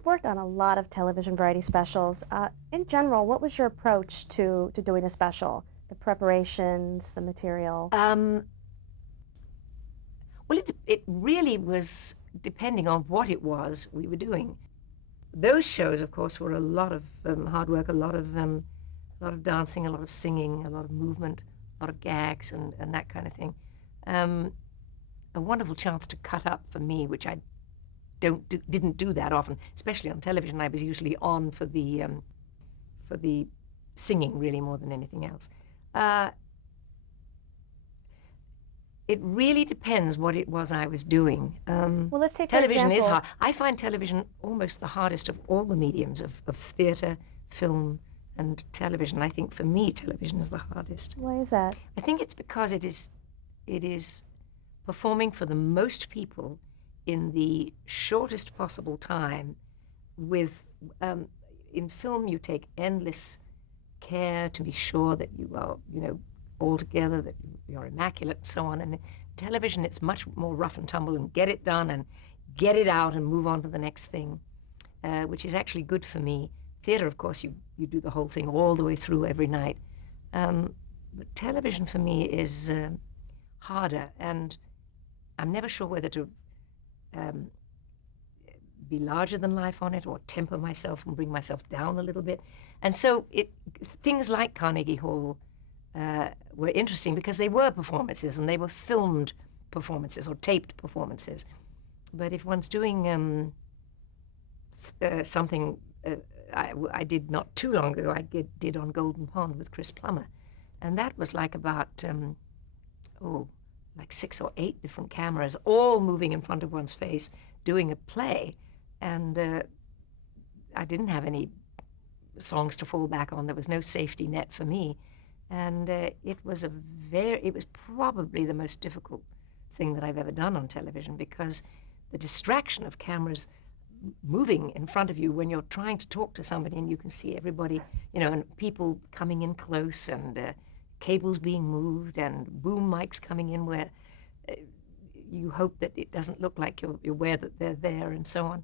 you've worked on a lot of television variety specials. In general, what was your approach to doing a special? The preparations, the material? Well, it really was depending on what it was we were doing. Those shows, of course, were a lot of hard work, a lot of dancing, a lot of singing, a lot of movement, a lot of gags, and that kind of thing. Um, a wonderful chance to cut up for me, which I didn't do that often, especially on television. I was usually on for the singing really more than anything else. Uh, it really depends what it was I was doing. Well, let's take, for Television is example, hard. I find television almost the hardest of all the mediums of theatre, film, and television. I think for me, television is the hardest. why is that? I think it's because it is performing for the most people in the shortest possible time. With in film, you take endless care to be sure that you are, all together, that you're immaculate, and so on. And in television, it's much more rough and tumble and get it done and get it out and move on to the next thing, which is actually good for me. Theatre, of course, you do the whole thing all the way through every night. But television for me is harder, and I'm never sure whether to um, be larger than life on it or temper myself and bring myself down a little bit. And so things like Carnegie Hall were interesting because they were performances and they were filmed performances or taped performances. But if one's doing something I did not too long ago, did on Golden Pond with Chris Plummer. And that was like about, like 6 or 8 different cameras, all moving in front of one's face, doing a play. And I didn't have any songs to fall back on. There was no safety net for me. And it was probably the most difficult thing that I've ever done on television, because the distraction of cameras moving in front of you when you're trying to talk to somebody and you can see everybody, and people coming in close, and cables being moved and boom mics coming in where you hope that it doesn't look like you're aware that they're there, and so on.